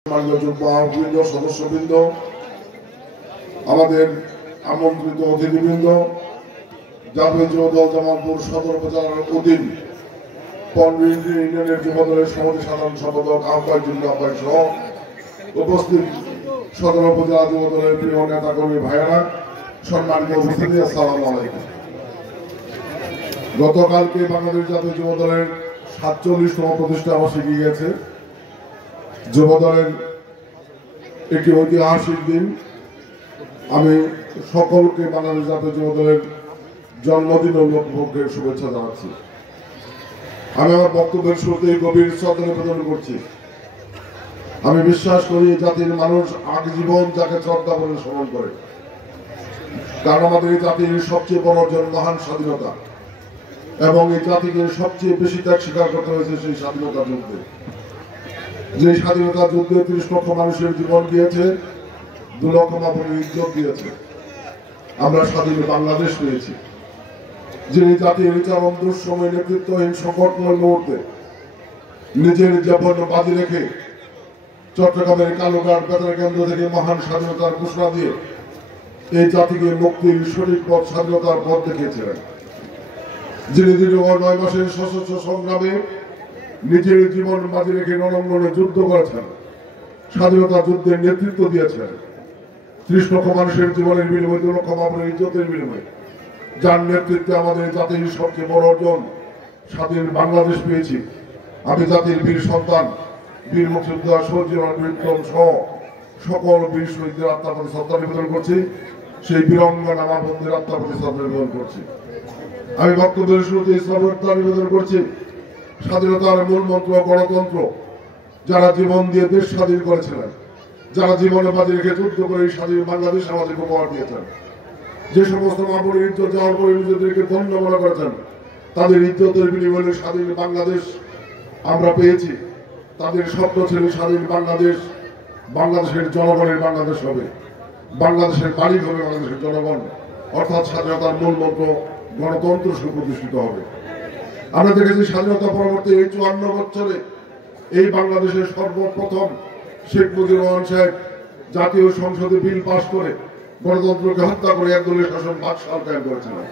সদস্যবৃন্দ, আমাদের আমন্ত্রিত অতিথিবৃন্দ, জাতীয় যুবদল জামালপুর সদর উপজেলার অধীন ইউনিয়নের যুবদলের সমিতি সাধারণ সম্পাদক আহ্বায়ক যুগ্ম আহ্বায়ক সহ উপস্থিত সদর উপজেলা যুবদলের প্রিয় নেতা কর্মী ভাইয়েরা, সম্মানিত উপস্থিতি, আসসালামু আলাইকুম। গতকালকে বাংলাদেশ জাতীয় যুবদলের ৪৭তম প্রতিষ্ঠা বার্ষিকী গেছে। যুবদলের একটি ঐতিহাসিক দিন। আমি সকলকে বাংলাদেশ জাতীয় যুবদলের জন্মদিন উপলক্ষে শুভেচ্ছা জানাচ্ছি। আমি আমার বক্তব্যের শুরুতেই গভীর শ্রদ্ধা নিবেদন করছি। আমি বিশ্বাস করি জাতির মানুষ আজীবন যাকে শ্রদ্ধা বলে স্মরণ করে, কারণ আমাদের এই জাতির সবচেয়ে বড় অর্জন মহান স্বাধীনতা, এবং এই জাতিকে সবচেয়ে বেশি ত্যাগ স্বীকার করতে হয়েছে সেই স্বাধীনতা যুদ্ধে। যে স্বাধীনতা যুদ্ধে ৩০ লক্ষ মানুষের জীবন দিয়েছে, ২ লক্ষ মানুষের ইজ্জত দিয়েছে, আমরা স্বাধীন বাংলাদেশ পেয়েছি। যে জাতির চরম দুঃসময় নেতৃত্বহীন সংগঠনের মুহূর্তে নিজের জীবন বাজি রেখে চট্টগ্রামের কালুঘাট বেতার কেন্দ্র থেকে মহান স্বাধীনতার ঘোষণা দিয়ে এই জাতিকে মুক্তির সঠিক পথ, স্বাধীনতার পথ দেখিয়েছিলেন। যিনি দীর্ঘ ৯ মাসের সশস্ত্র সংগ্রামে নিজের জীবন বাজি রেখে রণাঙ্গনে যুদ্ধ করেছেন, স্বাধীনতা যুদ্ধের নেতৃত্ব দিয়েছেন ৩০ লক্ষ মানুষের জীবনের বিনিময়ে, ২ লক্ষ মানুষের ইজ্জতের বিনিময়ে, যার নেতৃত্বে আমাদের জাতির সবচেয়ে বড় অর্জন স্বাধীন বাংলাদেশ পেয়েছি। আমি জাতির বীর সন্তান, বীর মুক্তিযোদ্ধা সূর্যনারায়ণ বিক্রম সহ সকল বীর শহীদদের আত্মার প্রতি শ্রদ্ধা নিবেদন করছি। সেই বীরঙ্গনা মা বোনদের আত্মার প্রতি শ্রদ্ধা নিবেদন করছি। আমি বক্তব্যের শুরুতে শ্রদ্ধা নিবেদন করছি স্বাধীনতার মূল মন্ত্র গণতন্ত্র। যারা জীবন দিয়ে দেশ স্বাধীন করেছিলেন, যারা জীবনে বাজি রেখে যুদ্ধ করে স্বাধীন বাংলাদেশ আমাদের উপহার দিয়েছেন, যে সমস্ত মাপুরের ইজ্জত যাওয়ার পরে নিজেদেরকে ধন্য মনে করেছেন, তাদের ইজ্জতের বিনিময়ে স্বাধীন বাংলাদেশ আমরা পেয়েছি। তাদের স্বপ্ন ছিল স্বাধীন বাংলাদেশ, বাংলাদেশের জনগণের বাংলাদেশ হবে, বাংলাদেশের মালিক হবে বাংলাদেশের জনগণ, অর্থাৎ স্বাধীনতার মূল মন্ত্র গণতন্ত্র সুপ্রতিষ্ঠিত হবে। আমরা দেখেছি স্বাধীনতা পরবর্তী এই ৫৪ বছরে এই বাংলাদেশের সর্বপ্রথম শেখ মুজিবুর রহমান সাহেব জাতীয় সংসদে বিল পাশ করে গণতন্ত্রকে হত্যা করে একদলীয় শাসন বাকশাল কায়েম করেছিলেন।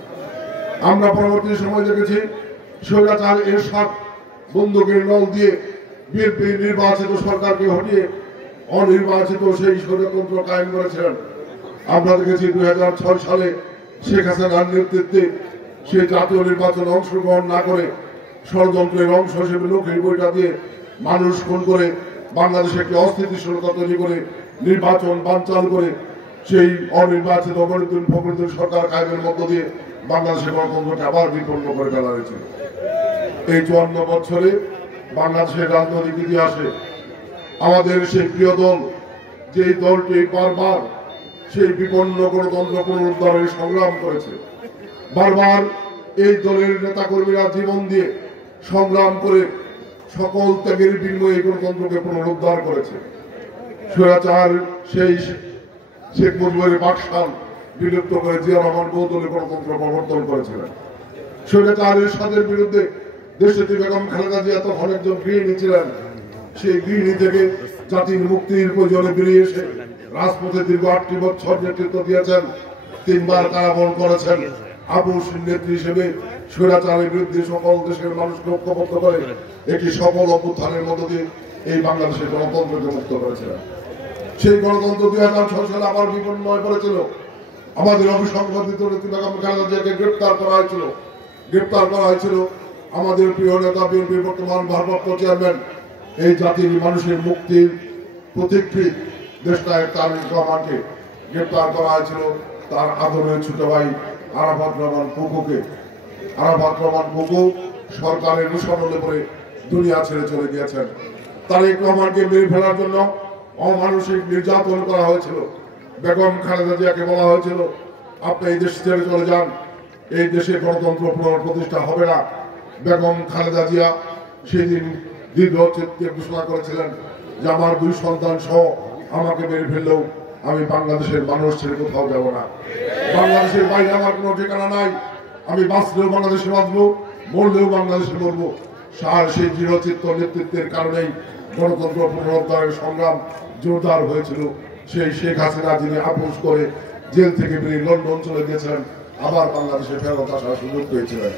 আমরা পরবর্তী সময় দেখেছি স্বৈরাচার এরশাদ বন্দুকের নল দিয়ে বিএনপি নির্বাচিত সরকারকে হটিয়ে অনির্বাচিত সেই স্বৈরতন্ত্র কায়েম করেছিলেন। আমরা দেখেছি ২০০৬ সালে শেখ হাসিনার নেতৃত্বে সেই জাতীয় নির্বাচনে অংশগ্রহণ না করে ষড়যন্ত্রের অংশ হিসেবে লোকের বইটা দিয়ে মানুষ খুন করে বাংলাদেশে একটি অস্থিতিশীলতা তৈরি করে নির্বাচন বানচাল করে সেই অনির্বাচিত ফখরুদ্দিন সরকার কায়েমের মধ্য দিয়ে বাংলাদেশের গণতন্ত্রকে আবার বিপন্ন করে ফেলা হয়েছিল। এই ৫৪ বছরে বাংলাদেশের রাজনৈতিক ইতিহাসে আমাদের সেই প্রিয় দল, যেই দলটি বারবার সেই বিপন্ন গণতন্ত্র পুনরুদ্ধারের সংগ্রাম করেছে, বারবার এই দলের নেতাকর্মীরা জীবন দিয়ে সংগ্রাম করে সকল ত্যাগের বিনিময়ে গণতন্ত্রকে পুনরুদ্ধার করেছে। স্বৈরাচার সেই শেখ মুজিবের বাকশাল বিলুপ্ত করে জিয়া রহমান বহুদলীয় গণতন্ত্র প্রবর্তন করেছিলেন। স্বৈরাচার এরশাদের বিরুদ্ধে দেশটি বেগম খালেদা জিয়া তখন একজন গৃহিণী ছিলেন। সেই গৃহিণী থেকে জাতির মুক্তির প্রয়োজনে বেরিয়ে এসে রাজপথে দীর্ঘ ৮টি বছর নেতৃত্ব দিয়েছেন, ৩ বার কারাবরণ করেছেন। আবুল নেত্রী হিসেবে স্বৈরাচারের বিরুদ্ধে সকল দেশের মানুষকে ঐক্যবদ্ধ করে একটি সফল অভ্যুত্থানের মধ্য দিয়ে এই বাংলাদেশের গণতন্ত্রকে মুক্ত করেছিলেন। সেই গণতন্ত্র ২০০৬ সালে আবার বিপন্ন হয়ে পড়েছিল। আমাদের অবিসংবাদিত নেত্রী বেগম খালেদা জিয়াকে গ্রেপ্তার করা হয়েছিল। আমাদের প্রিয় নেতা বিএনপির বর্তমান ভারপ্রাপ্ত চেয়ারম্যান, এই জাতির মানুষের মুক্তির প্রতীকৃত দেশনায়ক তারেক রহমানকে গ্রেপ্তার করা হয়েছিল। তার আদরের ছোট ভাই আরাফাত রহমান বুকু সরকারের অনুসরণে পরে দুনিয়া ছেড়ে চলে গিয়েছেন। তারেক রহমানকে মেরে ফেলার জন্য অমানসিক নির্যাতন করা হয়েছিল। বেগম খালেদা জিয়াকে বলা হয়েছিল, আপনি এই দেশ ছেড়ে চলে যান, এই দেশে গণতন্ত্র পুনঃপ্রতিষ্ঠা হবে না। বেগম খালেদা জিয়া সেই দিন দীর্ঘ চিত্তে ঘোষণা করেছিলেন যে আমার 2 সন্তান সহ আমাকে মেরে ফেললেও আমি বাংলাদেশের মানুষ ছেড়ে কোথাও যাব না। বাংলাদেশের বাইরে আমার কোনো ঠিকানা নাই। আমি বাঁচলেও বাংলাদেশে বাঁচবো, মরলেও বাংলাদেশে মরবো। সেই দৃঢ়চিত্ত নেতৃত্বের কারণেই গণতন্ত্র পুনরুদ্ধারের সংগ্রাম জোরদার হয়েছিল। সেই শেখ হাসিনা যিনি আপোষ করে জেল থেকে বেরিয়ে লন্ডন চলে গিয়েছিলেন, আবার বাংলাদেশে ফেরত আসার সুযোগ পেয়েছিলেন।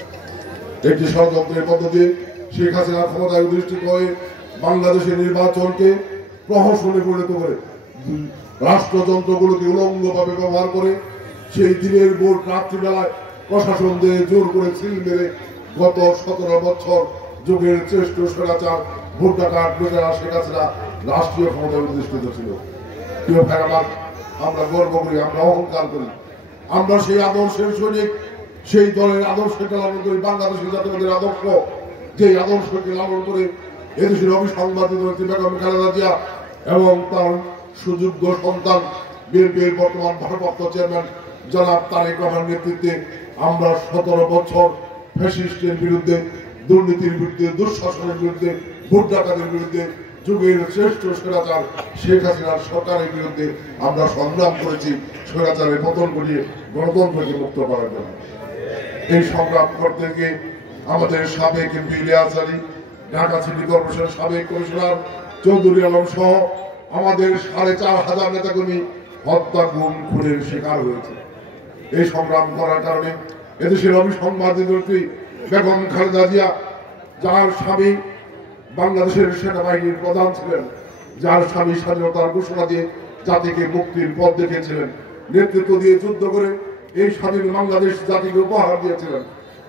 একটি ষড়যন্ত্রের মধ্য দিয়ে শেখ হাসিনা ক্ষমতায় অধিষ্ঠিত হয়ে বাংলাদেশের নির্বাচনকে প্রহসনে পরিণত করে রাষ্ট্রযন্ত্রগুলোকে উলঙ্গভাবে ব্যবহার করে সেই দিনের ভোর রাত্রিবেলায় প্রশাসন দিয়ে জোর করে সিল মেরে গত 17 বছর যুগের শ্রেষ্ঠ স্বৈরাচার ভোট ডাকাত লুটেরা শেখ হাসিনা রাষ্ট্রীয় ক্ষমতায় অধিষ্ঠিত ছিল। প্রিয় ভাই আমার, আমরা গর্ব করি, আমরা অহংকার করি, আমরা সেই আদর্শের সৈনিক, সেই দলের আদর্শকে লালন করি। বাংলাদেশের জাতীয়তাবাদের আদর্শ, যে আদর্শকে লালন করে এদেশের অবিসংবাদিত বেগম খালেদা জিয়া এবং তার সুযোগ্য সন্তান বিএনপির বর্তমান ভারপ্রাপ্ত চেয়ারম্যান জনাব তারেক রহমানের নেতৃত্বে আমরা 17 বছর ফ্যাসিস্টের বিরুদ্ধে, দুর্নীতির বিরুদ্ধে, দুঃশাসনের বিরুদ্ধে, ভোট ডাকাতের বিরুদ্ধে, যুগের শ্রেষ্ঠ স্বৈরাচার শেখ হাসিনার সরকারের বিরুদ্ধে আমরা সংগ্রাম করেছি, স্বৈরাচারের পতন ঘটিয়ে গণতন্ত্রকে মুক্ত করার জন্য। এই সংগ্রাম করতে গিয়ে আমাদের সাবেক এমপি ইলিয়াস আলী, ঢাকা সিটি কর্পোরেশনের সাবেক কমিশনার চৌধুরী আলম সহ আমাদের 4,500 নেতাকর্মী হত্যা, গুম, খুনের শিকার হয়েছে। এই সংগ্রাম করার কারণে এদেশের অবিসংবাদিত বেগম খালেদা জিয়া, যার স্বামী বাংলাদেশের সেনাবাহিনীর প্রধান ছিলেন, যার স্বামী স্বাধীনতার ঘোষণা দিয়ে জাতিকে মুক্তির পথ দেখিয়েছিলেন, নেতৃত্ব দিয়ে যুদ্ধ করে এই স্বাধীন বাংলাদেশ জাতিকে উপহার দিয়েছিলেন,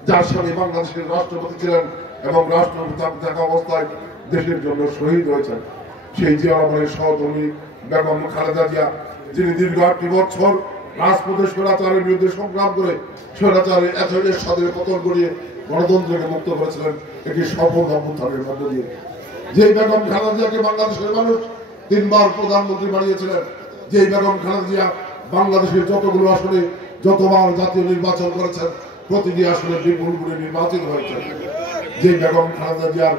যার স্বামী বাংলাদেশের রাষ্ট্রপতি ছিলেন এবং রাষ্ট্রপতি থাকা অবস্থায় দেশের জন্য শহীদ হয়েছেন, সেই জিয়া রহমানের সহধর্মী বেগম খালেদা জিয়া, যিনি দীর্ঘ 8 বছর রাজপথে স্বৈরাচারের বিরুদ্ধে সংগ্রাম করে স্বৈরাচারের এর সাথে পতন করিয়ে গণতন্ত্রকে মুক্ত করেছিলেন একটি সফল অভ্যুত্থানের মধ্য দিয়ে। যে বেগম খালেদা জিয়াকে বাংলাদেশের মানুষ 3 বার প্রধানমন্ত্রী বানিয়েছিলেন, যে বেগম খালেদা জিয়া বাংলাদেশের যতগুলো আসনে যতবার জাতীয় নির্বাচন করেছেন, প্রতিটি আসনে বিপুল ভোটে নির্বাচিত হয়েছেন, যে বেগম খালেদা জিয়ার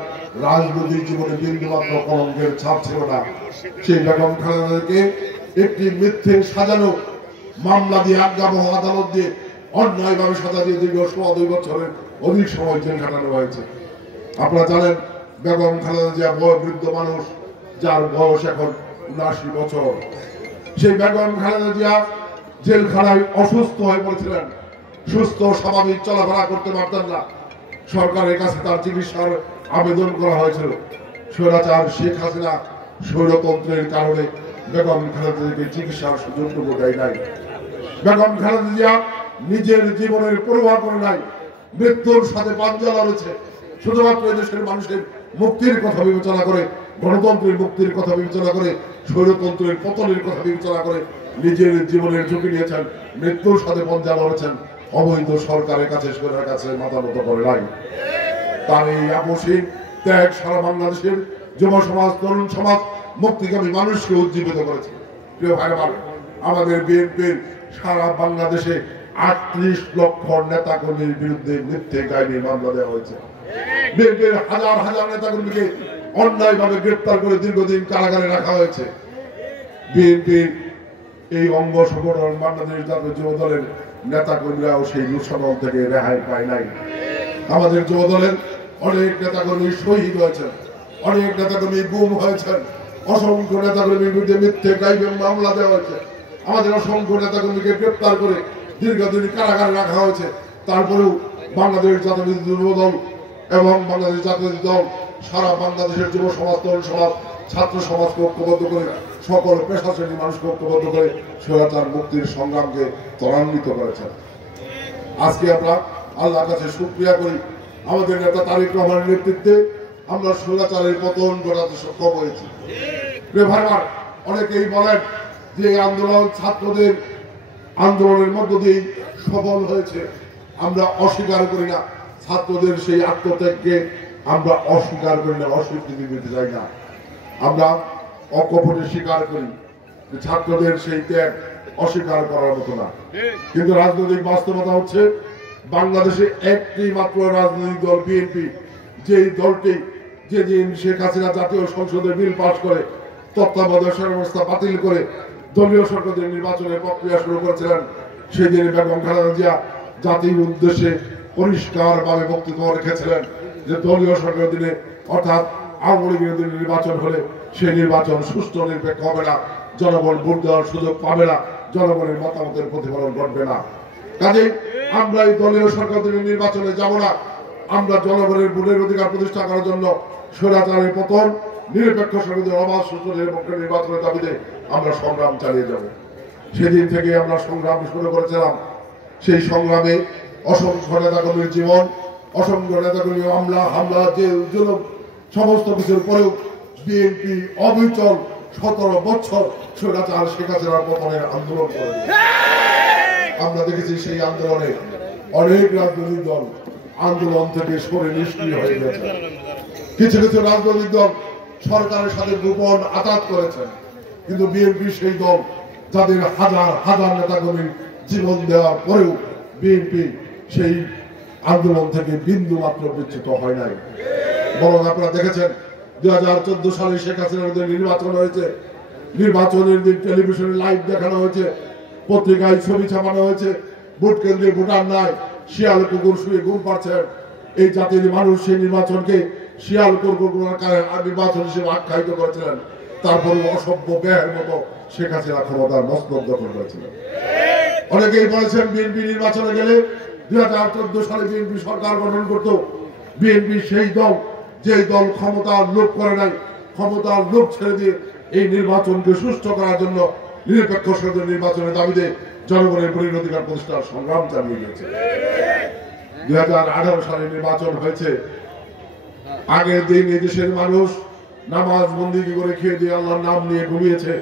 রাজনৈতিক জীবনে বিন্দুমাত্র কলঙ্কের ছাপ ছিল না, সেই বেগম খালেদাকে একটি মিথ্যে সাজানো মামলা দিয়ে আজ্ঞাবহ আদালত দিয়ে অন্যায়ভাবে সাজা দিয়ে দীর্ঘ 2 বছরের অধিক সময় জেল কাটানো হয়েছে। আপনারা জানেন বেগম খালেদা জিয়া বয়োবৃদ্ধ মানুষ, যার বয়স এখন 79 বছর। সেই বেগম খালেদা জিয়া জেলখানায় অসুস্থ হয়ে পড়েছিলেন, সুস্থ স্বাভাবিক চলাফেরা করতে পারতেন না। সরকারের কাছে তার চিকিৎসার আবেদন করা হয়েছিল। স্বৈরাচার শেখ হাসিনা স্বৈরতন্ত্রের কারণে বেগম খালেদা জিয়াকে চিকিৎসার সুযোগটুকু দেয় নাই। বেগম খালেদা জিয়া নিজের জীবনের পরোয়া করে নাই, মৃত্যুর সাথে পাঞ্জা লড়েছে, শুধুমাত্র দেশের মানুষের মুক্তির কথা বিবেচনা করে, গণতন্ত্রের মুক্তির কথা বিবেচনা করে, স্বৈরতন্ত্রের পতনের কথা বিবেচনা করে নিজের জীবনের ঝুঁকি নিয়েছেন, মৃত্যুর সাথে পাঞ্জা লড়েছেন, অবৈধ সরকারের কাছে সরকারের কাছে মাথা নত করে নাই। তার এই আপসীন ত্যাগ সারা বাংলাদেশের যুব সমাজ, তরুণ সমাজ, মুক্তিকামী মানুষকে উজ্জীবিত করেছে। প্রিয় ভাই আমার, আমাদের বিএনপির সারা বাংলাদেশে 38 লক্ষ নেতা কর্মীর বিরুদ্ধে মিথ্যে গাইনি মামলা দেওয়া হয়েছে। বিএনপির হাজার হাজার নেতা কর্মীকে অন্যায়ভাবে গ্রেপ্তার করে দীর্ঘদিন কারাগারে রাখা হয়েছে। বিএনপির এই অঙ্গ সংগঠন বাংলাদেশ জাতীয় যুব দলের নেতা কর্মীরাও সেই লুসানল থেকে রেহাই পায় নাই। আমাদের যুব দলের অনেক নেতা কর্মী শহীদ হয়েছেন, অনেক নেতা কর্মী গুম হয়েছেন, অসংখ্য নেতা কর্মীর বিরুদ্ধে মিথ্যে গাইবে মামলা দেওয়া হয়েছে। আমাদের অসংখ্য নেতা কর্মীকে গ্রেপ্তার করে দীর্ঘদিন কারাগারে রাখা হয়েছে। তারপরেও বাংলাদেশ জাতীয় যুব দল এবং বাংলাদেশ জাতীয় দল সারা বাংলাদেশের যুব সমাজ, তরুণ সমাজ, ছাত্র সমাজকে ঐক্যবদ্ধ করে, সকল পেশা শ্রেণীর মানুষকে ঐক্যবদ্ধ করে স্বৈরাচার মুক্তির সংগ্রামকে ত্বরান্বিত করেছেন। আজকে আমরা আল্লাহর কাছে শুকরিয়া করি, আমাদের নেতা তারেক রহমানের নেতৃত্বে আমরা স্বৈরাচারের পতন ঘটাতে সক্ষম হয়েছি। অনেকেই বলেন যে আন্দোলন ছাত্রদের আন্দোলনের মধ্য দিয়ে সফল হয়েছে। আমরা অস্বীকার করি না, ছাত্রদের সেই আত্মত্যাগকে আমরা অস্বীকার করি না, অস্বীকৃতি দিতে চাই না। আমরা অকপটে স্বীকার করি ছাত্রদের সেই ত্যাগ অস্বীকার করার মতো না। কিন্তু রাজনৈতিক বাস্তবতা হচ্ছে বাংলাদেশে একটি মাত্র রাজনৈতিক দল বিএনপি, যেই দলটি যেদিন শেখ হাসিনা জাতীয় সংসদে বিল পাস করে তত্ত্বাবধায়ক সরকার ব্যবস্থা বাতিল করে দলীয় সরকারের নির্বাচনের প্রক্রিয়া শুরু করেছিলেন, সেদিন বেগম খালেদা জিয়া জাতির উদ্দেশ্যে পরিষ্কারভাবে বক্তব্য রেখেছিলেন যে দলীয় সরকারের দিনে অর্থাৎ আওয়ামী লীগের নির্বাচন হলে সেই নির্বাচন সুষ্ঠু নিরপেক্ষ হবে না, জনগণ ভোট দেওয়ার সুযোগ পাবে না, জনগণের মতামতের প্রতিফলন ঘটবে না। কাজেই আমরা এই দলীয় সরকারের নির্বাচনে যাব না। আমরা জনগণের ভোটের অধিকার প্রতিষ্ঠা করার জন্য স্বৈরাচারের পতন, নিরপেক্ষ সরকারের অবাধ সুষ্ঠু নিরপেক্ষ নির্বাচনের দাবিতে আমরা সংগ্রাম চালিয়ে যাব। সেদিন থেকে আমরা সংগ্রাম শুরু করেছিলাম। সেই সংগ্রামে অসংখ্য নেতাকর্মীর জীবন, অসংখ্য নেতাকর্মী হামলা জেল জুলুম সমস্ত কিছুর পরেও বিএনপি অবিচল 17 বছর স্বৈরাচার শেখ হাসিনার পতনের আন্দোলন করে। আমরা দেখেছি সেই আন্দোলনে অনেক রাজনৈতিক দল আন্দোলন থেকে সরে নিষ্ক্রিয় হয়ে গেছে। কিছু কিছু রাজনৈতিক দল সরকারের সাথে গোপন আঘাত করেছেন, কিন্তু বিএনপি সেই দল যাদের হাজার হাজার নেতাকর্মীর জীবন দেওয়ার পরেও বিএনপি সেই আন্দোলন থেকে বিন্দু মাত্র বিচ্যুত হয় নাই। বরং আপনারা দেখেছেন 2014 সালে শেখ হাসিনার নির্বাচন হয়েছে, নির্বাচনের দিন টেলিভিশনে লাইভ দেখানো হয়েছে, পত্রিকায় ছবি ছাপানো হয়েছে, ভোট কেন্দ্রে ভোটার নাই, শিয়াল কুকুর শুয়ে ঘুম পাচ্ছেন। এই জাতির মানুষ সেই নির্বাচনকে শিয়াল কুকুর নির্বাচন হিসেবে আখ্যায়িত করেছিলেন। তারপরে অসভ্য ব্যয়ের মতো শেখ হাসিনা ক্ষমতার মস্তক দখল করেছিলেন। অনেকেই বলেছেন বিএনপি নির্বাচনে গেলে 2014 সালে বিএনপি সরকার গঠন করত। বিএনপি সেই দল যে দল ক্ষমতার লোভ করে নাই, ক্ষমতার লোভ ছেড়ে দিয়ে এই নির্বাচনকে সুষ্ঠু করার জন্য নিরপেক্ষ সরকার নির্বাচনের দাবিতে জনগণের ভোটের অধিকার প্রতিষ্ঠার সংগ্রাম চালিয়ে গেছে। 2018 সালে নির্বাচন হয়েছে। আগের দিন এই দেশের মানুষ নামাজ বন্দি করে খেয়ে দিয়ে আল্লাহর নাম নিয়ে ঘুমিয়েছে,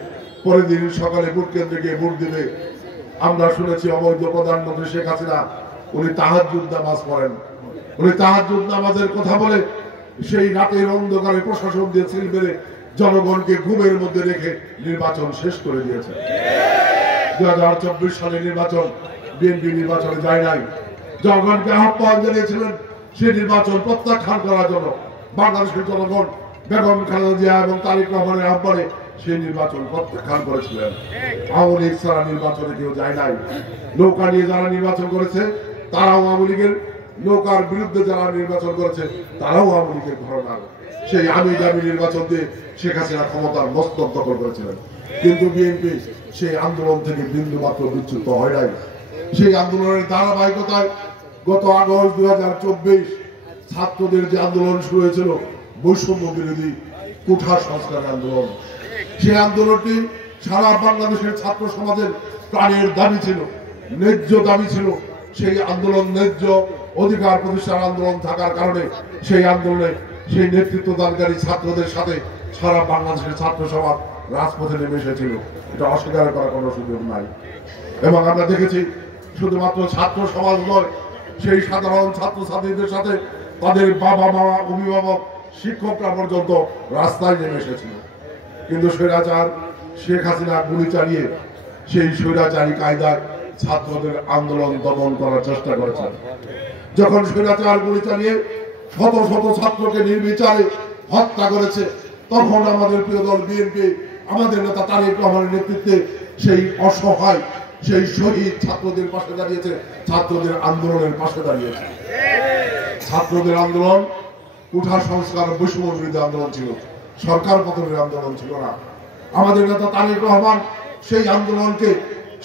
পরের দিন সকালে ভোট কেন্দ্রে গিয়ে ভোট দিবে। আমরা শুনেছি অবৈধ প্রধানমন্ত্রী শেখ হাসিনা উনি তাহাজ্জুদ নামাজ পড়েন। উনি তাহাজ্জুদ নামাজের কথা বলে সেই রাতের অন্ধকারে প্রশাসন দিয়ে সিল মেরে জনগণকে ঘুমের মধ্যে রেখে নির্বাচন শেষ করে দিয়েছে। 2024 সালে নির্বাচন বিএনপি নির্বাচনে যায় নাই। জনগণকে আহ্বান জানিয়েছিলেন সেই নির্বাচন প্রত্যাখ্যান করার জন্য। বাংলাদেশের জনগণ বেগম খালেদা জিয়া এবং তারেক রহমানের আহ্বানে সেই নির্বাচন প্রত্যাখ্যান করেছিলেন। আওয়ামী লীগ ছাড়া নির্বাচনে কেউ যায় নাই। নৌকা নিয়ে যারা নির্বাচন করেছে তারাও আওয়ামী লীগের, নৌকার বিরুদ্ধে যারা নির্বাচন করেছে তারাও আওয়ামী লীগের ঘটনার। সেই আমি দাবি নির্বাচন দিয়ে শেখ হাসিনা ক্ষমতার মস্তক দখল করেছিলেন। কিন্তু বিএনপি সেই আন্দোলন থেকে বিন্দু মাত্র বিচ্যুত হয় নাই। সেই আন্দোলনের ধারাবাহিকতায় গত আগস্ট 2024 ছাত্রদের যে আন্দোলন শুরু হয়েছিল, বৈষম্য বিরোধী কোঠা সংস্কার আন্দোলন, সেই আন্দোলনটি সারা বাংলাদেশের ছাত্র সমাজের প্রাণের দাবি ছিল, ন্যায্য দাবি ছিল। সেই আন্দোলন ন্যায্য অধিকার প্রতিষ্ঠার আন্দোলন থাকার কারণে সেই আন্দোলনে সেই নেতৃত্ব দানকারী ছাত্রদের সাথে সারা বাংলাদেশের ছাত্র সমাজ রাজপথে নেমে এসেছিল। এটা অস্বীকার করার কোনো সুযোগ নাই। এবং আমরা দেখেছি শুধুমাত্র ছাত্র সমাজ নয়, সেই সাধারণ ছাত্রছাত্রীদের সাথে তাদের বাবা মা, অভিভাবক, শিক্ষকরা পর্যন্ত রাস্তায় নেমে এসেছিল। কিন্তু স্বৈরাচার শেখ হাসিনা গুলি চালিয়ে সেই স্বৈরাচারী কায়দায় ছাত্রদের আন্দোলন দমন করার চেষ্টা করেছেন। যখন স্বৈরাচার গুলি চালিয়ে শত শত ছাত্রকে নির্বিচারে হত্যা করেছে, তখন আমাদের প্রিয় দল বিএনপি, আমাদের নেতা তারেক রহমানের নেতৃত্বে সেই অসহায়, সেই শহীদ ছাত্রদের পাশে দাঁড়িয়েছে, ছাত্রদের আন্দোলনের পাশে দাঁড়িয়েছে। ছাত্রদের আন্দোলন কোঠা সংস্কার বৈষম্য বিরোধী আন্দোলন ছিল, সরকার পতনের আন্দোলন ছিল না। আমাদের নেতা তারেক রহমান সেই আন্দোলনকে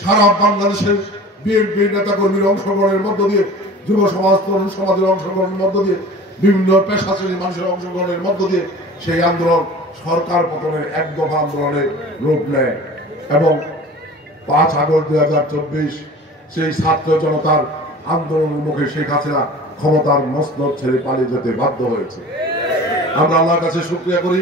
সারা বাংলাদেশের বিএনপি নেতাকর্মীর অংশগ্রহণের মধ্য দিয়ে, যুব সমাজ, তরুণ সমাজের অংশগ্রহণের মধ্য দিয়ে, বিভিন্ন পেশা শ্রেণীর মানুষের অংশগ্রহণের মধ্য দিয়ে সেই আন্দোলন সরকার পতনের এক দফা আন্দোলনের রূপ নেয়। এবং 5 আগস্ট 2024 সেই ছাত্র জনতার আন্দোলনের মুখে শেখ হাসিনা ক্ষমতার মসনদ ছেড়ে পালিয়ে যেতে বাধ্য হয়েছে। আমরা আল্লাহর কাছে শুকরিয়া করি,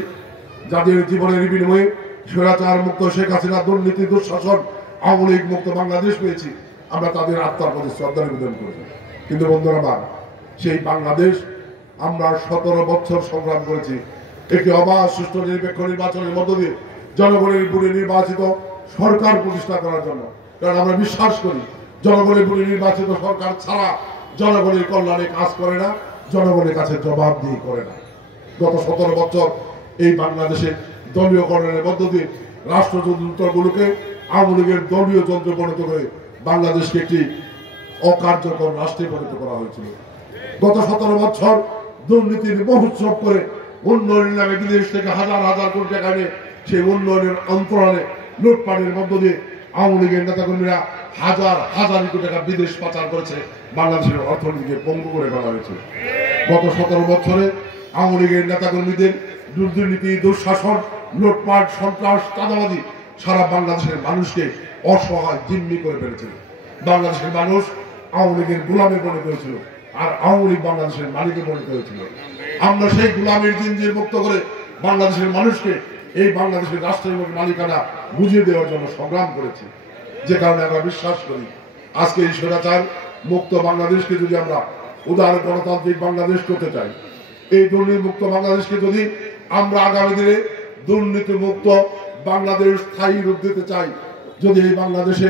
যাদের জীবনের বিনিময়ে স্বৈরাচার মুক্ত শেখ হাসিনা, দুর্নীতি, দুঃশাসন, আওয়ামী লীগ মুক্ত বাংলাদেশ পেয়েছি। আমরা তাদের আত্মার প্রতি শ্রদ্ধা নিবেদন করি। কিন্তু বন্ধুরা আমার, সেই বাংলাদেশ আমরা 17 বছর সংগ্রাম করেছি একটি অবাধ সুষ্ঠু নিরপেক্ষ নির্বাচনের মধ্য দিয়ে জনগণের ভোটে নির্বাচিত সরকার প্রতিষ্ঠা করার জন্য। কারণ আমরা বিশ্বাস করি জনগণের ভোটে নির্বাচিত সরকার ছাড়া জনগণের কল্যাণে কাজ করে না, জনগণের কাছে জবাবদিহি করে না। গত 17 বছর এই বাংলাদেশে দলীয়করণের মধ্য দিয়ে রাষ্ট্রযন্ত্রগুলোকে আওয়ামী লীগের দলীয় যন্ত্র পরিণত করে বাংলাদেশকে একটি অকার্যকর রাষ্ট্রে পরিণত করা হয়েছিল। গত 17 বছর দুর্নীতির মহোৎসব করে উন্নয়নের নামে বিদেশ থেকে হাজার হাজার কোটি টাকা এনে সেই উন্নয়নের অন্তরালে লুটপাটের মধ্য দিয়ে আওয়ামী লীগের নেতাকর্মীরা হাজার হাজার কোটি টাকা বিদেশ পাচার করেছে, বাংলাদেশের অর্থনীতিকে পঙ্গু করে ফেলা হয়েছে। গত 17 বছরে আওয়ামী লীগের নেতাকর্মীদের দুর্নীতি, দুঃশাসন, লুটপাট, সন্ত্রাস, চাঁদাবাজি সারা বাংলাদেশের মানুষকে অসহায় জিম্মি করে ফেলেছিল। বাংলাদেশের মানুষ আওয়ামী লীগের গোলামে পরিণত হয়েছিল, আর আওয়ামী লীগ বাংলাদেশের মালিকে পরিণত হয়েছিল। আমরা সেই গোলামের জিনজির মুক্ত করে বাংলাদেশের মানুষকে এই বাংলাদেশের রাষ্ট্রের মালিকানা বুঝিয়ে দেওয়ার জন্য সংগ্রাম করেছি। যে কারণে আমরা বিশ্বাস করি আজকে এই স্বৈরাচার মুক্ত বাংলাদেশকে যদি আমরা উদার গণতান্ত্রিক বাংলাদেশ করতে চাই, এই দুর্নীতি মুক্ত বাংলাদেশকে যদি আমরা আগামী দিনে দুর্নীতি মুক্ত বাংলাদেশ স্থায়ী রূপ দিতে চাই, যদি এই বাংলাদেশে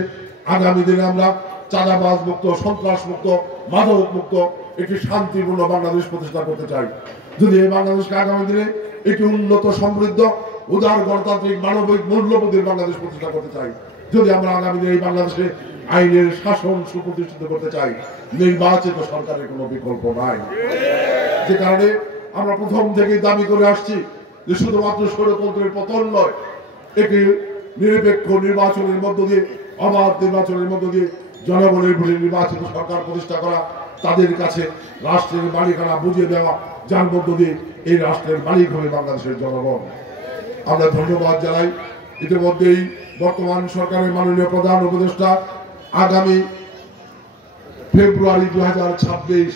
আগামী দিনে আমরা চাঁদাবাজ মুক্ত, সন্ত্রাস মুক্ত, মাদক মুক্ত একটি শান্তিপূর্ণ বাংলাদেশ প্রতিষ্ঠা করতে চাই, যদি এই বাংলাদেশকে আগামী দিনে একটি উন্নত, সমৃদ্ধ, উদার গণতান্ত্রিক মানবিক মূল্যবোধের বাংলাদেশ প্রতিষ্ঠা করতে চাই, যদি আমরা আগামী দিনে এই বাংলাদেশে আইনের শাসন সুপ্রতিষ্ঠিত করতে চাই, নির্বাচিত সরকারের কোনো বিকল্প নাই। যে কারণে আমরা প্রথম থেকেই দাবি করে আসছি যে শুধুমাত্র স্বৈরতন্ত্রের পতন নয়, একটি নিরপেক্ষ নির্বাচনের মধ্য দিয়ে, অবাধ নির্বাচনের মধ্য দিয়ে জনগণের ভোটে নির্বাচিত সরকার প্রতিষ্ঠা করা, তাদের কাছে রাষ্ট্রের মালিকানা বুঝিয়ে দেওয়া, যার মধ্য দিয়ে এই রাষ্ট্রের মালিক হবে বাংলাদেশের জনগণ। আমরা ধন্যবাদ জানাই ইতিমধ্যেই বর্তমান সরকারের মাননীয় প্রধান উপদেষ্টা আগামী ফেব্রুয়ারি 2026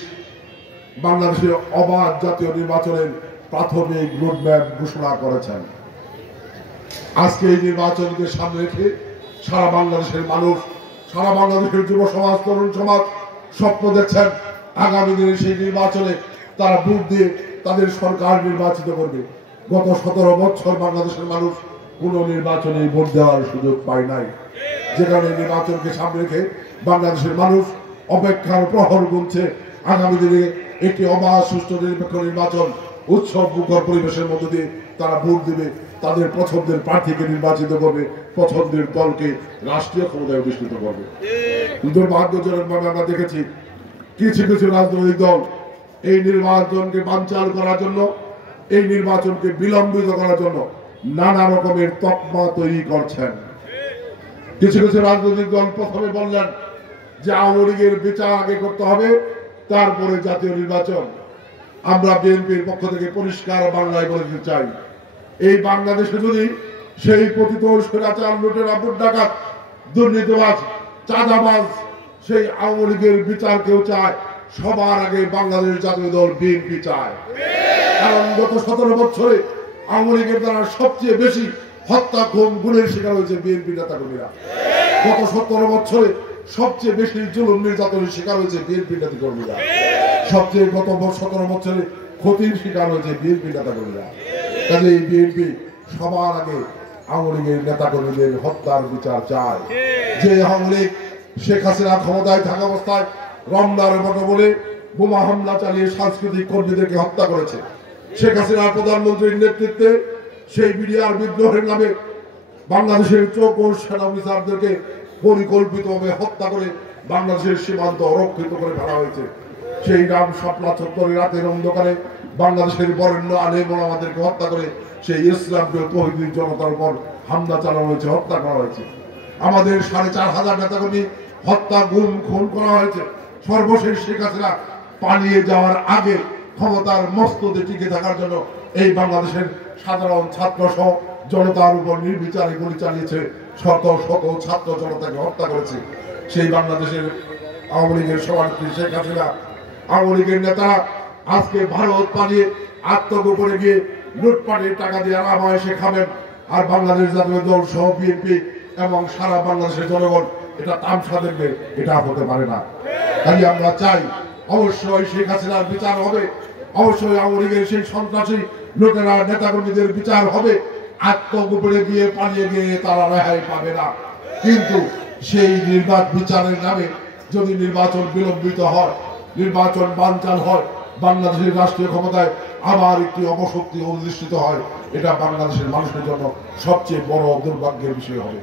বাংলাদেশের অবাধ জাতীয় নির্বাচনের প্রাথমিক রোডম্যাপ ঘোষণা করেছেন। আজকে এই নির্বাচনকে সামনে রেখে সারা বাংলাদেশের মানুষ, সারা বাংলাদেশের যুব সমাজ, তরুণ সমাজ স্বপ্ন দেখছেন আগামী দিনে সেই নির্বাচনে তারা ভোট দিয়ে তাদের সরকার নির্বাচিত করবে। গত 17 বছর বাংলাদেশের মানুষ কোন নির্বাচনে ভোট দেওয়ার সুযোগ পায় নাই। যে কারণে নির্বাচনকে সামনে রেখে বাংলাদেশের মানুষ অপেক্ষার প্রহর গুনছে আগামী দিনে একটি অবাধ, সুষ্ঠু, নিরপেক্ষ নির্বাচন, উৎসব মুখর পরিবেশের মধ্য দিয়ে তারা ভোট দেবে, তাদের পছন্দের প্রার্থীকে নির্বাচিত করবে, পছন্দের দলকে রাষ্ট্রীয় ক্ষমতায় অধিষ্ঠিত করবে। দুর্ভাগ্যজনকভাবে আমরা দেখেছি কিছু কিছু রাজনৈতিক দল এই নির্বাচনকে বানচাল করার জন্য, এই নির্বাচনকে বিলম্বিত করার জন্য নানা রকমের তকমা তৈরি করছেন। কিছু কিছু রাজনৈতিক দল প্রথমে বললেন যে আওয়ামী লীগের বিচার আগে করতে হবে, তারপরে জাতীয় নির্বাচন। আমরা বিএনপির পক্ষ থেকে পরিষ্কার বাংলায় বলে দিতে চাই, এই বাংলাদেশে যদি সেই পতিত স্বৈরাচার, লুটেরা, ভোট ডাকাত, দুর্নীতিবাজ, চাঁদাবাজ সেই আওয়ামী লীগের বিচার কেউ চায়, সবার আগে বাংলাদেশ জাতীয় দল বিএনপি চায়। কারণ গত 17 বছরে আওয়ামী লীগের দ্বারা সবচেয়ে বেশি হত্যা, খুন, গুমের শিকার হয়েছে বিএনপি নেতাকর্মীরা। গত 17 বছরে সবচেয়ে বেশি জুলুম নির্যাতনের শিকার হয়েছে বিএনপি নেতাকর্মীরা। সবচেয়ে গত 17 বছরে ক্ষতির শিকার হয়েছে বিএনপি নেতাকর্মীরা। কাজে এই বিএনপি সবার আগে আওয়ামী লীগের নেতাকর্মীদের হত্যার বিচার চায়। যে আওয়ামী লীগ শেখ হাসিনা ক্ষমতায় থাকা অবস্থায় রমনার মতো বলে বোমা হামলা চালিয়ে সাংস্কৃতিক কর্মীদেরকে হত্যা করেছে, শেখ হাসিনার প্রধানমন্ত্রীর নেতৃত্বে সেই বিডিআর বিদ্রোহের নামে বাংলাদেশের চৌকস সেনা অফিসারদেরকে পরিকল্পিতভাবে হত্যা করে বাংলাদেশের সীমান্ত অরক্ষিত করে ফেলা হয়েছে। সেই নাম শাপলা চত্বরে রাতের অন্ধকারে বাংলাদেশের বরেণ্য আলেম ওলামাদেরকে হত্যা করে সেই ইসলামীয় তৌহিদি জনতার উপর হামলা চালানো হয়েছে, হত্যা করা হয়েছে। আমাদের 4500 নেতাকর্মী হত্যা, গুম, খুন করা হয়েছে। সর্বশেষ শেখ হাসিনা পালিয়ে যাওয়ার আগে ক্ষমতার মস্তদে টিকে থাকার জন্য এই বাংলাদেশের সাধারণ ছাত্র সহ জনতার উপর নির্বিচারে গুলি চালিয়েছে, শত শত ছাত্র জনতাকে হত্যা করেছে। সেই বাংলাদেশের আওয়ামী লীগের সভানেত্রী শেখ হাসিনা, আওয়ামী লীগের নেতারা আজকে ভারত পালিয়ে আত্মগোপনে গিয়ে লুটপাটের টাকা দিয়ে আরামায়েশে খাবেন, আর বাংলাদেশ জাতীয় দল সহ বিএনপি এবং সারা বাংলাদেশের জনগণ এটা তামসা দেখবে। এটা হতে পারে না। তাই আমরা চাই অবশ্যই শেখ হাসিনার বিচার হবে, অবশ্যই আওয়ামী লীগের সেই সন্ত্রাসী লোকেরা, নেতাকর্মীদের বিচার হবে। আত্মগোপনে গিয়ে পালিয়ে গিয়ে তারা রেহাই পাবে না। কিন্তু সেই বিচারের নামে যদি নির্বাচন বিলম্বিত হয়, নির্বাচন বানচাল হয়, বাংলাদেশের রাষ্ট্রীয় ক্ষমতায় আবার একটি অপশক্তি অধিষ্ঠিত হয়, এটা বাংলাদেশের মানুষের জন্য সবচেয়ে বড় দুর্ভাগ্যের বিষয় হবে।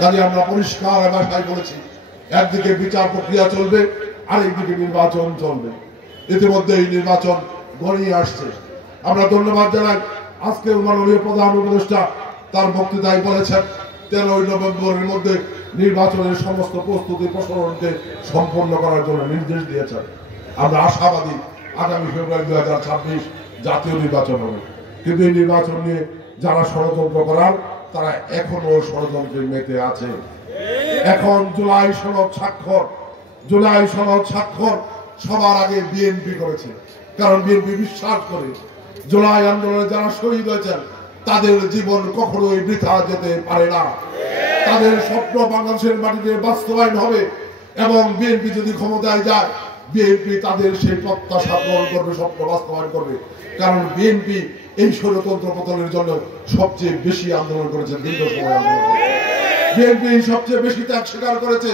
কাজে আমরা পরিষ্কার ভাষায় বলেছি, একদিকে বিচার প্রক্রিয়া চলবে, আরেকদিকে নির্বাচন চলবে। ইতিমধ্যে এই নির্বাচন গড়িয়ে আসছে। আমরা ধন্যবাদ জানাই। আজকে মাননীয় প্রধান উপদেষ্টা তার বক্তৃতায় বলেছেন 13 নভেম্বরের মধ্যে নির্বাচনের সমস্ত প্রস্তুতি প্রসারণকে সম্পন্ন করার জন্য নির্দেশ দিয়েছেন। আমরা আশাবাদী আগামী ফেব্রুয়ারি 2026 জাতীয় নির্বাচন হবে। কিন্তু এই নির্বাচন নিয়ে যারা ষড়যন্ত্র করার তারা এখনো ষড়যন্ত্রের মেতে আছে। এখন জুলাই সনদ স্বাক্ষর সবার আগে বিএনপি করেছে, কারণ বিএনপি বিশ্বাস করে জুলাই আন্দোলনে যারা শহীদ হয়েছেন তাদের জীবন কখনোই বৃথা যেতে পারে না। তাদের স্বপ্ন বাংলাদেশের মাটিতে বাস্তবায়ন হবে এবং বিএনপি যদি ক্ষমতায় যায় বিএনপি তাদের সেই প্রত্যাশা পূরণ করবে, স্বপ্ন বাস্তবায়ন করবে। কারণ বিএনপি এই স্বৈরতন্ত্র পতনের জন্য সবচেয়ে বেশি আন্দোলন করেছে, দীর্ঘ সময় আন্দোলন করেছে। বিএনপি সবচেয়ে বেশি ত্যাগ স্বীকার করেছে।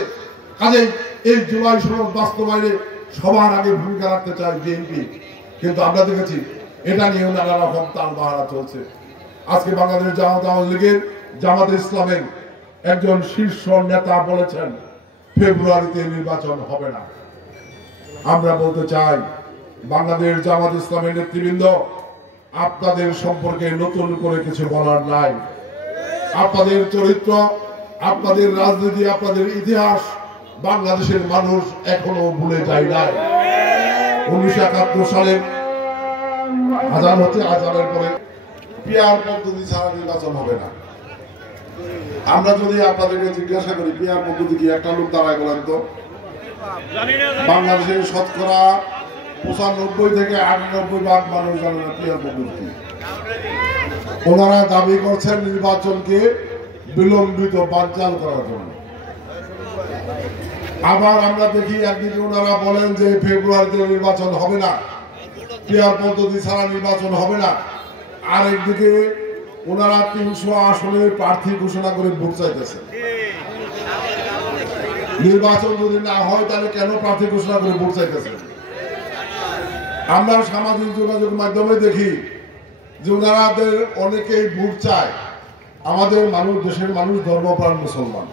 কাজেই এই জুলাই সনদ বাস্তবায়নে সবার আগে ভূমিকা রাখতে চায় বিএনপি। কিন্তু আমরা দেখেছি এটা নিয়েও নানা রকম তাল বাহারা চলছে। আজকে বাংলাদেশ জামাত লীগের জামাতে ইসলামের একজন শীর্ষ নেতা বলেছেন ফেব্রুয়ারিতে নির্বাচন হবে না। আমরা বলতে চাই বাংলাদেশ জামাত ইসলামের নেতৃবৃন্দ, আপনাদের সম্পর্কে নতুন করে কিছু বলার নাই। আপনাদের চরিত্র, আপনাদের রাজনীতি, আপনাদের ইতিহাস বাংলাদেশের মানুষ এখনো ভুলে যায় নাই। 1971 সালে আজান হচ্ছে, আজানের পরে পিয়ার পদ্ধতি ছাড়া নির্বাচন হবে না। আমরা যদি আপনাদেরকে জিজ্ঞাসা করি পিয়ার পদ্ধতি কি, একটা লোক দাঁড়ায় বলেন তো? বাংলাদেশের শতকরা 95 থেকে 98% মানুষ জানে না পিয়ার পদ্ধতি। ওনারা দাবি করছেন নির্বাচনকে বিলম্বিত বানচাল করার জন্য। আবার আমরা দেখি একদিকে ওনারা বলেন যে ফেব্রুয়ারিতে নির্বাচন হবে না, পিয়ার পদ্ধতি ছাড়া নির্বাচন হবে না। আরেকদিকে ওনারা 300 আসনের প্রার্থী ঘোষণা করে ভোট চাইতেছে। নির্বাচন যদি না হয় তাহলে কেন প্রার্থী ঘোষণা করে ভোট চাইতেছে? আমরা সামাজিক যোগাযোগ মাধ্যমে দেখি যে ওনারাদের অনেকেই ভোট চায়। আমাদের মানুষ, দেশের মানুষ ধর্মপ্রাণ মুসলমান,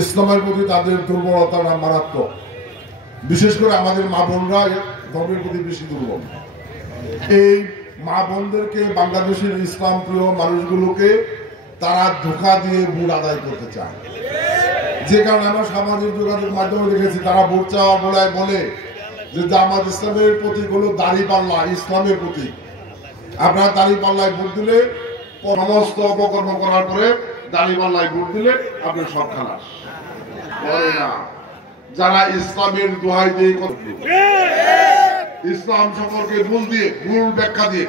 ইসলামের প্রতি তাদের দুর্বলতা মারাত্মক। বিশেষ করে আমাদের মা বোনরা ধর্মের প্রতি বেশি দুর্বল। এই মা বোনদেরকে, বাংলাদেশের ইসলাম প্রিয় মানুষগুলোকে তারা ধোঁকা দিয়ে ভোট আদায় করতে চায়। যে কারণে আমরা সামাজিক যোগাযোগ মাধ্যমে দেখেছি তারা ভোট চাওয়া বলে যে জামাত ইসলামের প্রতীক হলো দাড়িপাল্লা, ইসলামের প্রতীক। আপনারা দাড়িপাল্লায় ভোট দিলে, সমস্ত অপকর্ম করার পরে দাড়িপাল্লায় ভোট দিলে আপনার সব খালাস করে না। যারা ইসলামের দোহাই দিয়ে, ইসলাম সম্পর্কে ভুল ব্যাখ্যা দিয়ে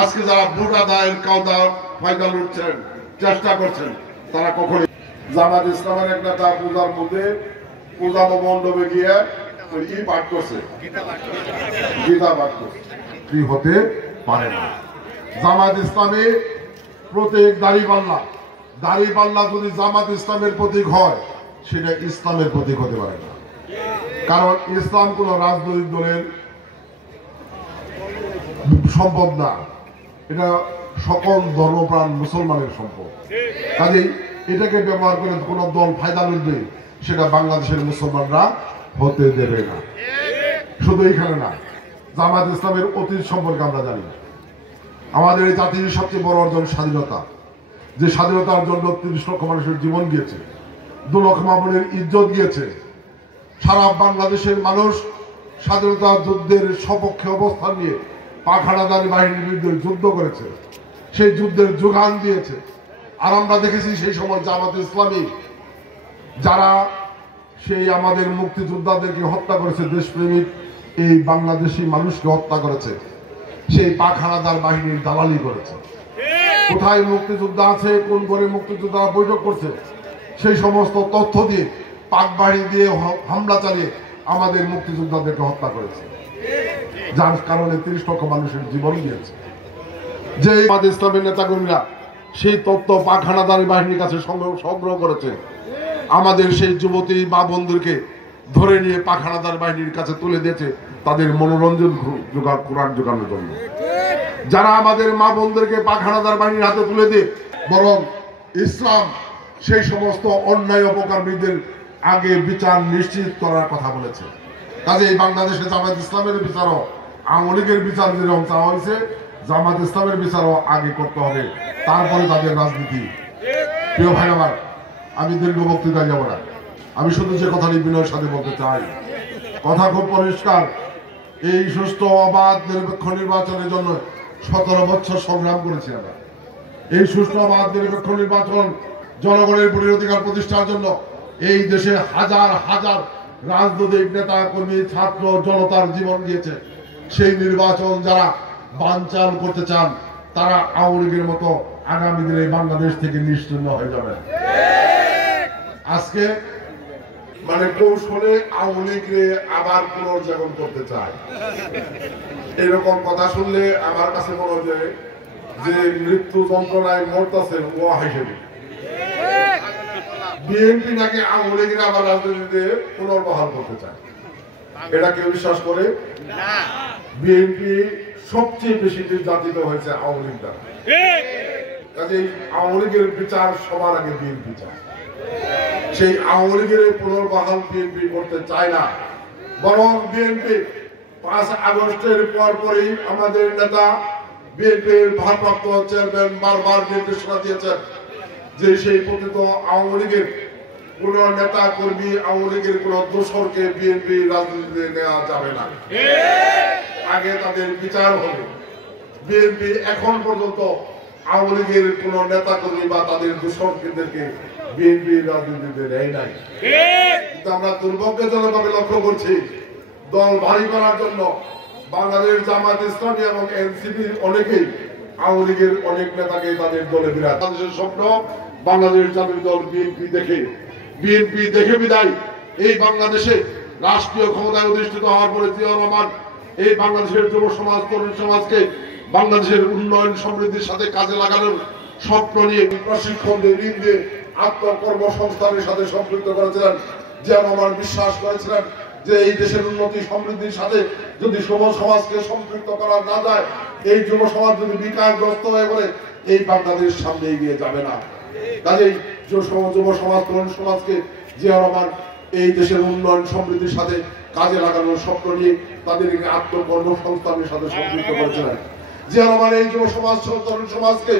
আজকে যারা ভোট আদায়ের ফায়দা লুটছেন, চেষ্টা করছেন, তারা কখনোই জামাত ইসলামের এক নেতা পূজার মধ্যে পূজা মণ্ডপে গিয়ে পাঠ করছে, গীতা পাঠ করছে, হতে পারে না। জামাত ইসলামে প্রত্যেক দাড়িপাল্লা যদি জামাত ইসলামের প্রতীক হয় সেটা ইসলামের প্রতীক হতে পারে না। কারণ ইসলাম কোন রাজনৈতিক দলের সম্পদ না, এটা সকল ধর্মপ্রাণ মুসলমানের সম্পদ। কাজেই এটাকে ব্যবহার করে কোন দল ফায়দা লুটবে সেটা বাংলাদেশের মুসলমানরা হতে দেবে না। শুধু এখানে না, জামাত ইসলামের অতীত সম্পর্কে আমরা জানি। আমাদের এই জাতির সবচেয়ে বড় অর্জন স্বাধীনতা। যে স্বাধীনতার জন্য 30 লক্ষ মানুষের জীবন গিয়েছে, 2 লক্ষ মামুনের ইজ্জত গিয়েছে। সারা বাংলাদেশের মানুষ স্বাধীনতা যুদ্ধের সপক্ষে অবস্থান নিয়ে পাখানাদারি বাহিনীর বিরুদ্ধে যুদ্ধ করেছে, সেই যুদ্ধের যোগান দিয়েছে। আর আমরা দেখেছি সেই সময় জামাত ইসলামী যারা সেই আমাদের মুক্তিযোদ্ধাদেরকে হত্যা করেছে, দেশপ্রেমিক এই বাংলাদেশি মানুষকে হত্যা করেছে, সেই পাখানাদার বাহিনীর দালালি করেছে। কোথায় মুক্তিযোদ্ধা আছে, কোন করে মুক্তিযোদ্ধারা বৈঠক করছে, সেই সমস্ত তথ্য দিয়ে পাক বাহিনী দিয়ে হামলা চালিয়ে আমাদের মুক্তিযোদ্ধাদেরকে হত্যা করেছে, যার কারণে 30 লক্ষ মানুষের জীবন গিয়েছে। যে আমাদের ইসলামের নেতাকর্মীরা সেই তথ্য পাখানাদারি বাহিনীর কাছে সংগ্রহ করেছে, আমাদের সেই যুবতী মা বন্ধুকে ধরে নিয়ে পাখানাদার বাহিনীর কাছে তুলে দিয়েছে তাদের মনোরঞ্জন খোরাক জোগানোর জন্য। যারা আমাদের মা বোনদেরকে পাখানাদার বাহিনীর হাতে তুলে দিয়ে বরং ইসলাম সেই সমস্ত অন্যায় অপকারীদের আগে বিচার নিশ্চিত করার কথা বলেছে। কাজে এই বাংলাদেশে জামাত ইসলামের বিচারও আওয়ামী লীগের বিচার যেরকম চাওয়া হয়েছে, জামাত ইসলামের বিচারও আগে করতে হবে, তারপরে তাদের রাজনীতি। প্রিয় ভাই আমার, আমি দীর্ঘ বক্তৃতা যাব না, আমি শুধু যে কথাটি বিনয়ের সাথে বলতে চাই, কথা খুব পরিষ্কার। এই সুষ্ঠু অবাধ নিরপেক্ষ নির্বাচনের জন্য 17 বছর সংগ্রাম করেছি আমরা। এই সুষ্ঠু অবাধ নিরপেক্ষ নির্বাচন জনগণের ভোটের অধিকার প্রতিষ্ঠার জন্য এই দেশে হাজার হাজার রাজনৈতিক নেতা কর্মী ছাত্র জনতার জীবন দিয়েছে। সেই নির্বাচন যারা বানচাল করতে চান তারা আওয়ামী লীগের মতো আগামী দিনে বাংলাদেশ থেকে নিশ্চিহ্ন হয়ে যাবে। আজকে মানে কৌশলে আওয়ামী লীগকে আবার পুনর্জাগরণ করতে চায়, এরকম কথা শুনলে আমার কাছে মনে হয় যে মৃত্যু যন্ত্রণায় মরতেছে ও হিসেবে। বিএনপি নাকি আওয়ামী লীগের আবার রাজনীতিতে পুনর্বহাল করতে চায়, এটা কেউ বিশ্বাস করে? বিএনপি সবচেয়ে বেশি নির্যাতিত হয়েছে আওয়ামী লীগ দ্বারা। কাজেই আওয়ামী লীগের বিচার সবার আগে বিএনপি চায়। সেই আওয়ামী লীগের পুনর্বহাল বিএনপি করতে চায় না, বরং বিএনপি 5 আগস্টের পরই আমাদের নেতা বিএনপির ভারপ্রাপ্ত চেয়ারম্যান বারবার নির্দেশনা দিয়েছেন যে সেই পতিত আওয়ামী লীগের কোন নেতা কর্মী, আওয়ামী লীগের কোন দোসরকে বিএনপি রাজনীতিতে নেওয়া যাবে না, আগে তাদের বিচার হবে। বিএনপি এখন পর্যন্ত আওয়ামী লীগের কোন নেতা কর্মী বা তাদের দোসরদেরকে বিএনপি রাজনীতিতে নেয় নাই। কিন্তু আমরা দুর্ভাগ্যজনকভাবে লক্ষ্য করছি, দল ভারী করার জন্য বাংলাদেশ জামাত ইসলামী এবং এনসিপি অনেকেই আওয়ামী লীগের অনেক নেতাকে তাদের দলে বিরাট। বাংলাদেশের স্বপ্ন বাংলাদেশ জাতীয় দল বিএনপি দেখে বিদায় এই বাংলাদেশে রাষ্ট্রীয় ক্ষমতায় অধিষ্ঠিত হওয়ার পরে জিয়া রহমান এই বাংলাদেশের যুব সমাজ তরুণ সমাজকে বাংলাদেশের উন্নয়ন সমৃদ্ধির সাথে কাজে লাগানোর স্বপ্ন নিয়ে প্রশিক্ষণ দিয়ে ঋণ দিয়ে আত্মকর্মসংস্থানের সাথে সম্পৃক্ত করেছিলেন। জিয়া রহমান বিশ্বাস করেছিলেন যে এই দেশের উন্নতি সমৃদ্ধির সাথে যদি যুব সমাজকে সম্পৃক্ত করা না যায়, এই যুব সমাজ যদি বিকারগ্রস্ত হয়ে পড়ে, এই বাংলাদেশ সামনে এগিয়ে যাবে না। কাজেই যুব সমাজ তরুণ সমাজকে জিয়া রহমান এই দেশের উন্নয়ন সমৃদ্ধির সাথে কাজে লাগানোর স্বপ্ন নিয়ে তাদেরকে আত্মকর্মসংস্থানের সাথে সম্পৃক্ত করেছিলেন। জিয়া রহমান এই যুব সমাজ তরুণ সমাজকে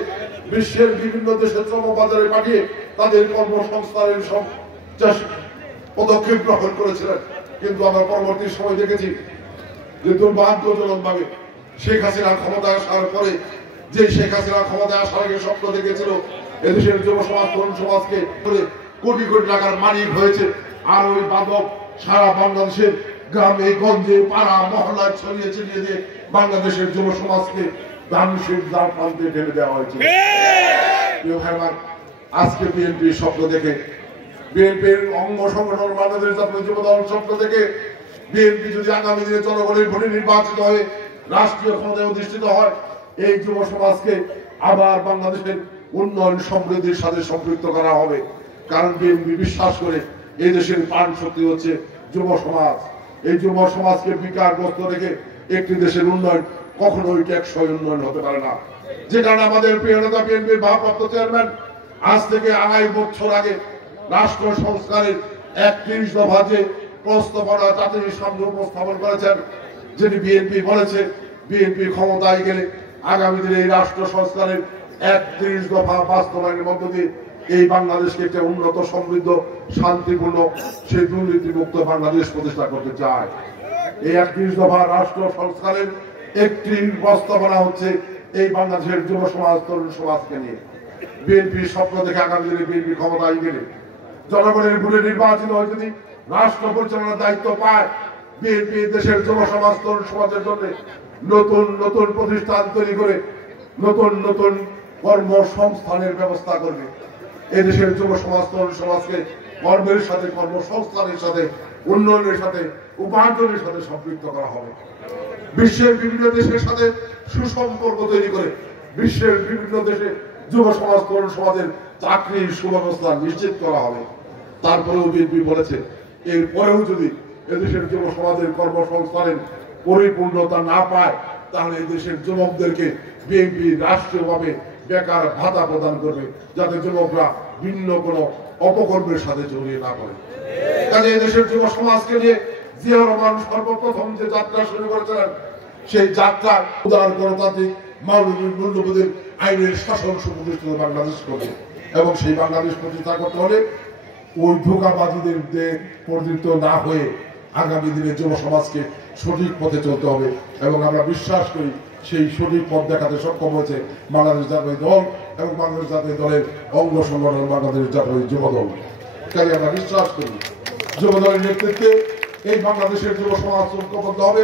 বিশ্বের বিভিন্ন দেশের শ্রম বাজারে পাঠিয়ে তাদের কর্মসংস্থানের পদক্ষেপ গ্রহণ করেছিলেন। কিন্তু আমরা পরবর্তী সময় দেখেছি যে দুর্ভাগ্যজনক ভাবে শেখ হাসিনা ক্ষমতায় আসার পরে, যে শেখ হাসিনা ক্ষমতায় আসার আগে স্বপ্ন দেখেছিল এদেশের যুব সমাজ তরুণ সমাজকে কোটি কোটি টাকার মালিক হয়েছে, আর ওই বাদক সারা বাংলাদেশের গ্রামে গঞ্জে পাড়া মহল্লায় ছড়িয়ে ছিটিয়ে দিয়ে বাংলাদেশের যুব সমাজকে ধ্বংসের দ্বার প্রান্তে ঠেলে দেওয়া হয়েছে। আজকে বিএনপির স্বপ্ন দেখে, বিএনপির অঙ্গ সংগঠন বাংলাদেশ জাতীয় যুব দল স্বপ্ন দেখে বিএনপি যদি আগামী দিনে জনগণের ভোটে নির্বাচিত হয়ে রাষ্ট্রীয় ক্ষমতায় অধিষ্ঠিত হয়, এই যুব সমাজকে আবার বাংলাদেশের উন্নয়ন সমৃদ্ধির সাথে সম্পৃক্ত করা হবে। কারণ বিএনপি বিশ্বাস করে এই দেশের প্রাণ শক্তি হচ্ছে যুব সমাজ। এই যুব সমাজকে বিকারগ্রস্ত রেখে একটি দেশের উন্নয়ন কখনোই টেকসই উন্নয়ন হতে পারে না। যে কারণে আমাদের প্রিয় নেতা বিএনপির ভারপ্রাপ্ত চেয়ারম্যান আজ থেকে 2.5 বছর আগে রাষ্ট্র সংস্কারের 31 দফা যে প্রস্তাবনা জাতির সামনে উপস্থাপন করেছেন, যেটি বিএনপি বলেছে বিএনপি ক্ষমতায় গেলে আগামী দিনে এই রাষ্ট্র সংস্কারের 31 দফা বাস্তবায়নের মধ্য দিয়ে এই বাংলাদেশকে একটা উন্নত সমৃদ্ধ শান্তিপূর্ণ সেই দুর্নীতিমুক্ত বাংলাদেশ প্রতিষ্ঠা করতে চায়। এই 31 দফা রাষ্ট্র সংস্কারের একটি প্রস্তাবনা হচ্ছে এই বাংলাদেশের যুব সমাজ তরুণ সমাজকে নিয়ে। বিএনপির স্বপ্ন দেখে আগামী দিনে বিএনপি ক্ষমতায় গেলে জনগণের ভোটে নির্বাচিত হয়ে যদি রাষ্ট্র পরিচালনার দায়িত্ব পায়, বিএনপি দেশের যুব সমাজ তরুণ সমাজের জন্য নতুন নতুন প্রতিষ্ঠান তৈরি করে নতুন নতুন কর্মসংস্থানের ব্যবস্থা করবে। এদেশের যুব সমাজ তরুণ সমাজকে কর্মের সাথে কর্মসংস্থানের সাথে উন্নয়নের সাথে উপার্জনের সাথে সম্পৃক্ত করা হবে। বিশ্বের বিভিন্ন দেশের সাথে সুসম্পর্ক তৈরি করে বিশ্বের বিভিন্ন দেশে যুব সমাজ তরুণ সমাজের চাকরির সুব্যবস্থা নিশ্চিত করা হবে। তারপরেও বিএনপি বলেছে এরপরেও যদি এদেশের যুব সমাজের কর্মসংস্থানের পরিপূর্ণতা না পায়, তাহলে এই দেশের যুবকদেরকে বিএনপি রাষ্ট্রীয়ভাবে বেকার ভাতা প্রদান করবে, যাতে যুবকরা ভিন্ন কোনো অপকর্মের সাথে জড়িয়ে না পড়ে। কাজে এই দেশের যুব সমাজকে নিয়ে জিয়া রহমান সর্বপ্রথম যে যাত্রা শুরু করেছিলেন, সেই যাত্রা উদার গণতান্ত্রিক মানবিক মূল্যবোধের আইনের শাসন সুপ্রতিষ্ঠিত বাংলাদেশ করবে। এবং সেই বাংলাদেশ প্রতিষ্ঠা করতে হলে ওই ধোঁকাবাদীদের পরিচিত না হয়ে আগামী দিনে যুব সমাজকে সঠিক পথে চলতে হবে। এবং আমরা বিশ্বাস করি সেই সঠিক পথ দেখাতে সক্ষম হয়েছে বাংলাদেশ জাতীয় দল এবং বাংলাদেশ জাতীয় দলের অঙ্গ সংগঠন বাংলাদেশ জাতীয় যুব দল। তাই আমরা বিশ্বাস করি যুব দলের নেতৃত্বে এই বাংলাদেশের যুব সমাজ ঐক্যবদ্ধ হবে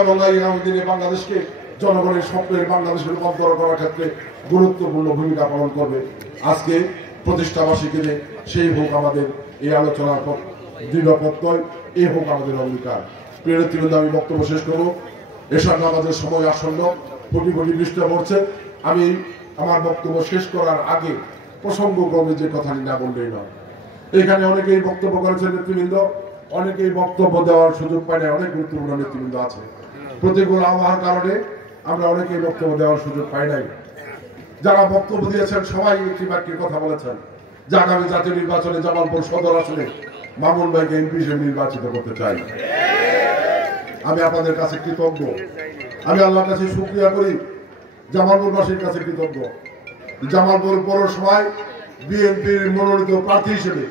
এবং আগামী দিনে বাংলাদেশকে জনগণের স্বপ্নের বাংলাদেশের রূপান্তর করার ক্ষেত্রে গুরুত্বপূর্ণ ভূমিকা পালন করবে। আজকে প্রতিষ্ঠাবার্ষিকীতে সেই হোক আমাদের এই আলোচনার দৃঢ় প্রত্যয়, এই হোক আমাদের অঙ্গীকার। প্রিয় নেতৃবৃন্দ, আমি বক্তব্য শেষ করব। এসব আমাদের সময় আসন্ন, কোটি কোটি বৃষ্টি পড়ছে। আমি আমার বক্তব্য শেষ করার আগে প্রসঙ্গক্রমে যে কথাটি না বললেই নয়। এখানে অনেকেই বক্তব্য করেছেন নেতৃবৃন্দ, অনেকেই বক্তব্য দেওয়ার সুযোগ পায় না। অনেক গুরুত্বপূর্ণ নেতৃবৃন্দ আছে। প্রতিকূল আবহাওয়ার কারণে আমরা অনেকেই বক্তব্য দেওয়ার সুযোগ পাই নাই। যারা বক্তব্য দিয়েছেন সবাই একটি বাক্যের কথা বলেছেন যে আগামী জাতীয় নির্বাচনে জামালপুর সদর আসনে মামুন ভাইকে এমপি হিসেবে নির্বাচিত করতে চাই। আমি আপনাদের কাছে কৃতজ্ঞ। আমি আল্লাহর কাছে শুকরিয়া করি, জামালপুরবাসীর কাছে কৃতজ্ঞ। জামালপুর পৌরসভায় বিএনপির মনোনীত প্রার্থী হিসেবে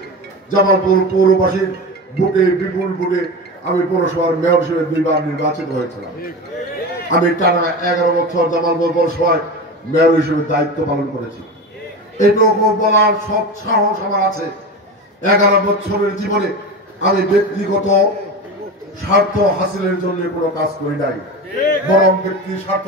জামালপুর পৌরবাসীর ভোটে, বিপুল ভোটে আমি পৌরসভার মেয়র হিসেবে 2 বার নির্বাচিত হয়েছিলাম। আমি টানা 11 বছর জামালপুর পৌরসভায় মেয়র হিসেবে দায়িত্ব পালন করেছি। এইটুকু বলার সব সাহস আমার আছে। 11 বছরের জীবনে আমি ব্যক্তিগত স্বার্থ হাসিলের জন্য কোনো কাজ করি নাই, বরং ব্যক্তির স্বার্থ